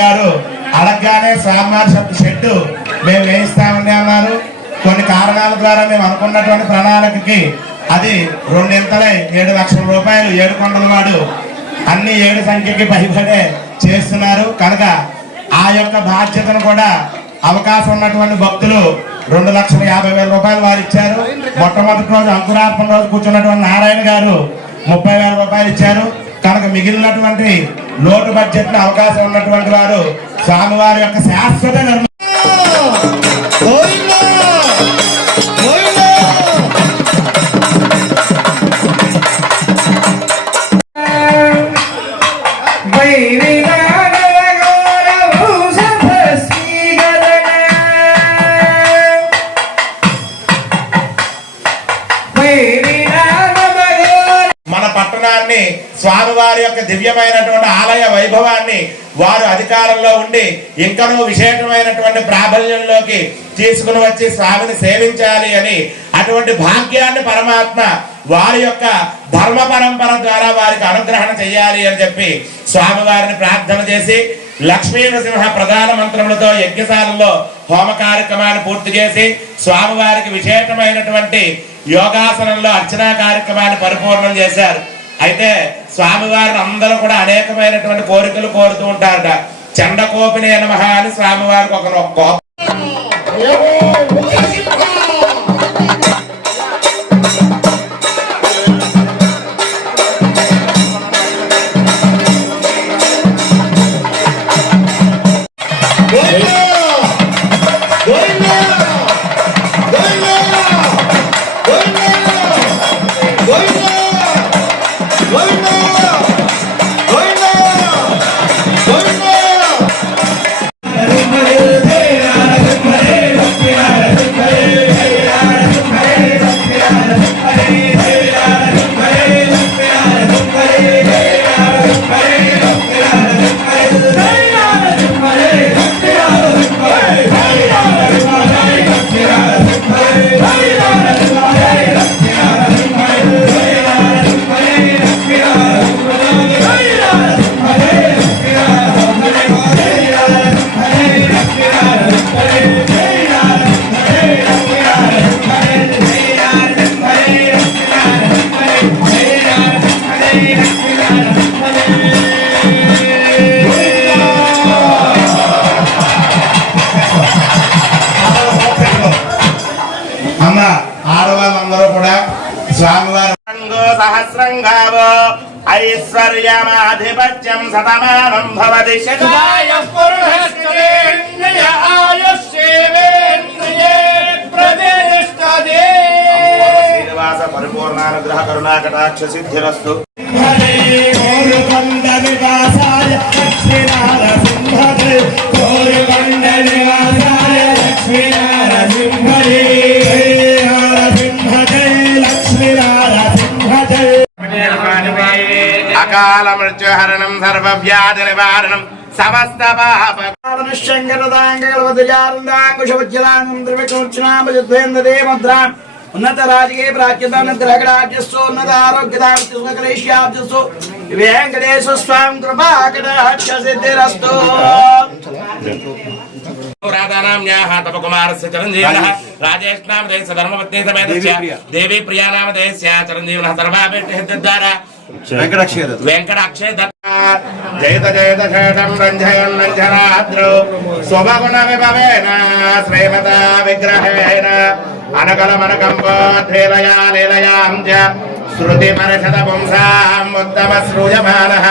గారు అడగగానే స్వామివారి షెడ్ మేము వేయిస్తామని అన్నారు. కొన్ని కారణాల ద్వారా మేము అనుకున్నటువంటి ప్రణాళికకి అది రెండింతలే 7 లక్షల రూపాయలు 7 కొండల వాడు అన్ని 7 సంఖ్యకి పైబడే చేస్తున్నారు కనుక ఆ యొక్క బాధ్యతను కూడా అవకాశం ఉన్నటువంటి భక్తులు 2,50,000 రూపాయలు వారు ఇచ్చారు. మొట్టమొదటి రోజు అంకురార్పణ రోజు కూర్చున్నటువంటి నారాయణ గారు 30,000 రూపాయలు ఇచ్చారు. కనుక మిగిలినటువంటి లోటు బడ్జెట్ లో అవకాశం ఉన్నటువంటి వారు స్వామివారి యొక్క శాశ్వత నిర్మాణం స్వామివారి యొక్క దివ్యమైనటువంటి ఆలయ వైభవాన్ని వారు అధికారంలో ఉండి ఇంకనూ విశేషమైనటువంటి ప్రాబల్యంలోకి తీసుకుని వచ్చి స్వామిని సేవించాలి అని అటువంటి భాగ్యాన్ని పరమాత్మ వారి యొక్క ధర్మ పరంపర ద్వారా వారికి అనుగ్రహణ చెయ్యాలి అని చెప్పి స్వామివారిని ప్రార్థన చేసి లక్ష్మీ నరసింహ ప్రధాన మంత్రములతో యజ్ఞశాలలో హోమ కార్యక్రమాన్ని పూర్తి చేసి స్వామివారికి విశేషమైనటువంటి యోగాసనంలో అర్చనా కార్యక్రమాన్ని పరిపూర్ణం చేశారు. అయితే స్వామివారిని అందరూ కూడా అనేకమైనటువంటి కోరికలు కోరుతూ ఉంటారట. చండకోపినే నమః అని స్వామివారికి ఒక కోపం ఆడవాళ్ళందరూ కూడా స్వామివారు సహస్రంగావో ఐశ్వర్యమాధిపత్యం శతమానం భవతి శ్రీనివాస పరిపూర్ణానుగ్రహ కరుణాకటాక్ష సిద్ధిరస్తు. అకాల మృత్యుహరణం సర్వవ్యాధి నివారణం సమస్త ఉన్నత రాజకీయ ప్రాచ్యతోన్నత ఆరోగ్యదాస్సు వెంకటేశ్వర స్వామి కృపాకటాక్ష సిద్ధిరస్తు. नाम्याः तपकुमारस्य चिरञ्जीवनः राजेश नामधेयस्य धर्मपत्नी समेतस्य देवी प्रिया नामधेयस्य चिरञ्जीवनः सर्वाभिर्द्वारा वेंकटाक्षय जयत जयत शेषं रञ्जयन् रञ्जनाद्रौ स्वभगुणविभवेन श्रीमता विग्रहेण अनकलमनकम्पोद्धेलया लीलयां च श्रुतिपरिषदपुंसाम् उत्तमश्रूयमानः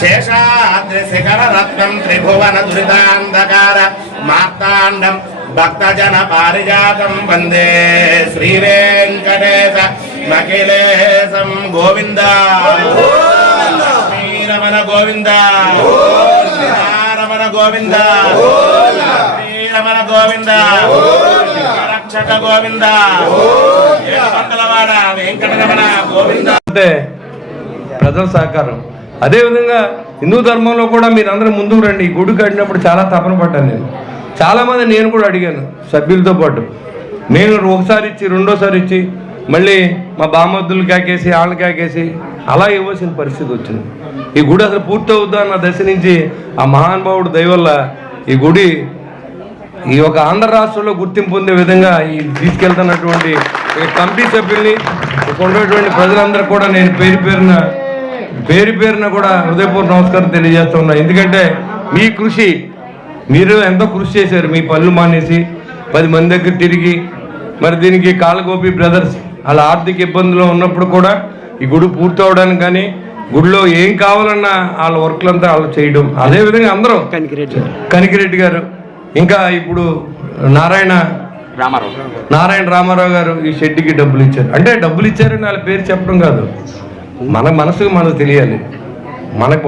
शेषाद्रिशिखररत्नं त्रिभुवनदुरितान्धकार मार्ताण्डं भक्तजनपारिजातं वन्दे श्रीवेङ्कटेश मखिलेशं गोविन्द रमण गोविन्द रमण गोविन्द रमण गोविन्द रक्षक गोविन्द మంగళవాడ వెంకటరమణ గోవింద. అంటే ప్రజల సహకారం. అదేవిధంగా హిందూ ధర్మంలో కూడా మీరందరూ ముందుకు రండి. ఈ గుడి కట్టినప్పుడు చాలా తపన పడ్డాను నేను. చాలామంది నేను కూడా అడిగాను సభ్యులతో పాటు. నేను ఒకసారి ఇచ్చి రెండోసారి ఇచ్చి మళ్ళీ మా బామద్దులు కాకేసి వాళ్ళని కాకేసి అలా ఇవ్వాల్సిన పరిస్థితి వచ్చింది. ఈ గుడి అసలు పూర్తి అవుద్దా అన్న దశ నుంచి ఆ మహానుభావుడు దయ వల్ల ఈ గుడి ఈ ఒక ఆంధ్ర రాష్ట్రంలో గుర్తింపు పొందే విధంగా ఈ తీసుకెళ్తున్నటువంటి కమిటీ సభ్యుల్ని ఉన్నటువంటి ప్రజలందరూ కూడా నేను పేరు పేరున కూడా హృదయపూర్వక నమస్కారం తెలియజేస్తున్నా. ఎందుకంటే మీ కృషి, మీరు ఎంతో కృషి చేశారు. మీ పనులు మానేసి 10 మంది దగ్గర తిరిగి మరి దీనికి కాలగోపి బ్రదర్స్ వాళ్ళ ఆర్థిక ఇబ్బందులు ఉన్నప్పుడు కూడా ఈ గుడి పూర్తి అవడానికి కానీ గుడిలో ఏం కావాలన్నా వాళ్ళ వర్క్లంతా వాళ్ళు చేయడం. అదేవిధంగా అందరూ కనికిరెడ్డి గారు, ఇంకా ఇప్పుడు నారాయణ రామారావు గారు ఈ షెడ్కి డబ్బులు ఇచ్చారు. అంటే డబ్బులు ఇచ్చారని వాళ్ళ పేరు చెప్పడం కాదు, మన మనసుకు మనకు తెలియాలి. మనకు